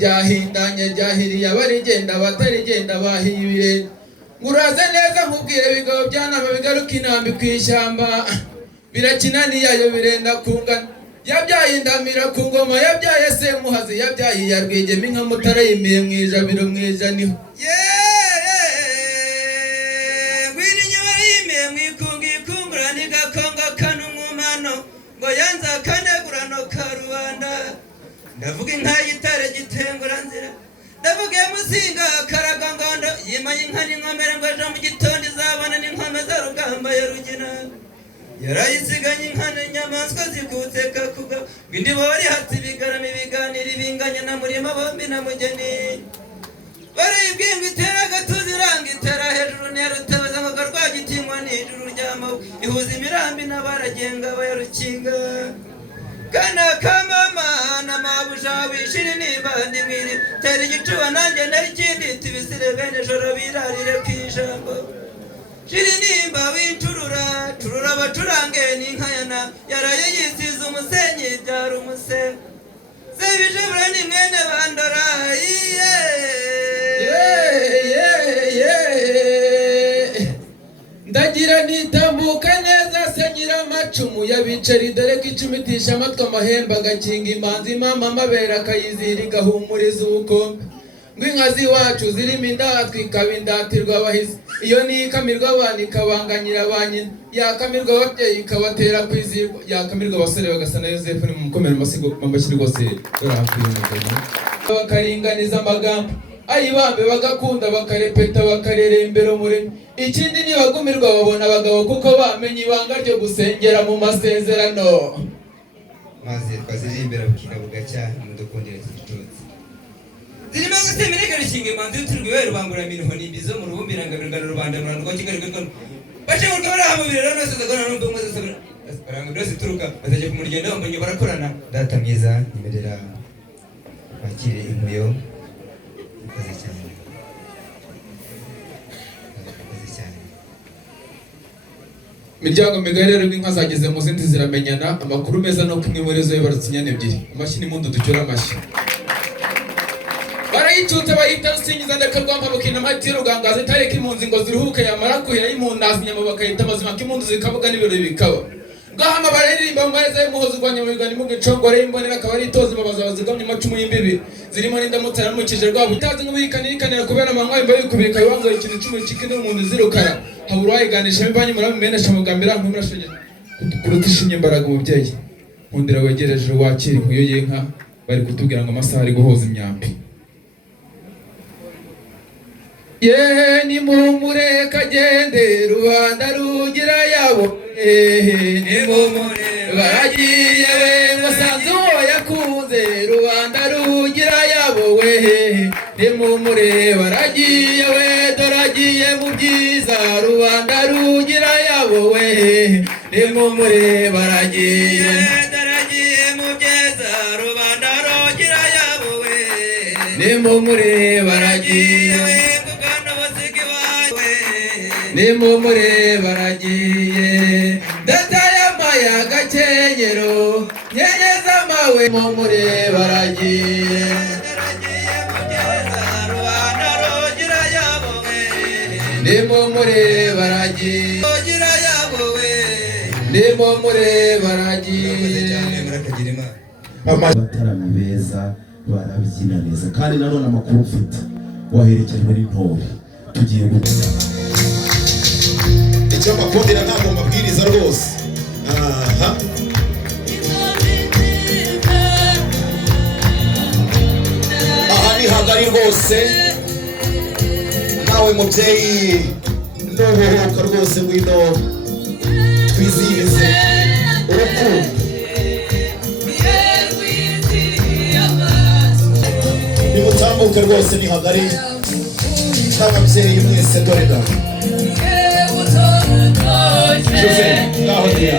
Jahindanye jahiriye abarigenda batarigenda bahibire nguraze neza nkubwire bigabo byanama bigaruka inambi kwishyamba birakinaniye ayo birenda kungana yabyaye indamira ku ngoma yabyaye semuhazi yabyaye yarwigema inka mutara yimiye mwijabiro mwijaniho ngwirinya barimiye mwikunga ikungura nigakonga kanumumano ngo yanza kanegurano karubanda ndavuga inka yitare gitengura nzira ndavuga musinga karaga ngondo yimanye inka n'inkomere ngo ejo mu gitondo izabona n'inkome za rugamba ya rugina yarayisiganye inka n'inyamaswa zikutse kakuga bindi bori hati bigarama ibiganira ibinganye na murima bombi na mugeni baribwinga itera gatuzi iranga itera hejuru nerutabaza ngo garwagitinywa n'ijuru ryamawe ihuza imirambi n'abaragenga bayarukinga kana kamama na mabuja wishiri nibandi mwiri teri gicuba nanjye narikindi tibisire bene joro birarire kwijambo shiri nimba winturura turura bacurange n'inkayana yaraye yisize umusenyi byara umuse zebije burani mwene bandora ndagira nitambuka neza senyira amacumu yabicari dore ko icumitisha amatwi amahembe agakinga imanzi mama amabere akayizira igahumuriza ubukombe ngo inka z'iwacu zirimo indatwa ikaba indatirwa abahizi iyo nikamirwa abana ikabanganyira ba nyina yakamirwa ababyeyi ikabatera kwizirwa yakamirwa abasore bagasa na Yosefu ni mumukomere amashyi rwose bakaringaniza amagambo ayibambe bagakunda bakarepeta bakarerembera umurimo ikindi nibagumirwa babona abagabo kuko bamenye ibanga ryo gusengera mu masezerano maze twazirimbera bukina bugacya mudukundira igitutsi zirimo gusemereka rishinga imanzi y'uturwiwe rubangura minho nimbizo mu rubumbiranga birugana rubanda mu rwanda kigali gatono baje mu kabara hamubira rero nasezagana n'umbe mwe zasabira baranga byose turuka bazaje ku murigendo bambonye barakorana data mwiza nimerera bakire inkuyo miryango migari rero inka zageze mu zindi ziramenyana amakuru meza no kumwe muri zo yibarutse inyana ebyiri amashyi n'impundu ducyura amashyi barayicutse bayita rusingiza ndeka rwampa bukina amati y'urugangaza itareka impunzi ngo ziruhuke yamara kuhira y'impundazi inyama bakayita amazima k'impundu zikavuga n'ibirori bikaba ngahama bararirimba mu mareza y'umuhozi rwa nyamurigani mu gicongore y'imbonera akaba ari itozi babaza bazigamye amacumu y'imbibi zirimo n'indamutsa n'umukije rwabo utazi nk'ubirikanirikanira kubera amanywa imba y'ukubika ibibanza ikintu icumi cikindi n'umuntu zirukara habura wayiganisha imbanyi murabimenesha mugambira nkumurashije kuruta ishimye imbaraga umubyeyi nkundira wegereje wakira inkuyo y'inka bari kutubwira ngo amasaha ari guhoza imyambi ni mumure kagende rubanda rugira yabo ni mumure baragiye we musanze uwo yakunze rubanda rugira yabo we ni mumure baragiye we doragiye mu byiza rubanda rugira yabo we ni mumure baragiye doragiye mu byiza rubanda rugira yabo we ni mumure baragiye nimumure baragiye data yamaye agakenyero nyenyeza mawe mumure baragiye nimumure baragiye nimumure baragiye abatarami beza barabyina neza kandi nanone amakuru ufite waherekejwe n'intore tugiye gukora icyo bakundira ntabwo mabwiriza rwose aha ni hagari rwose nawe mubyeyi ntuhuhuka rwose ngwino twizihize urukundo nimutambuke rwose ni hagari n'ababyeyi mwese dore ngaho Jose ngaho diya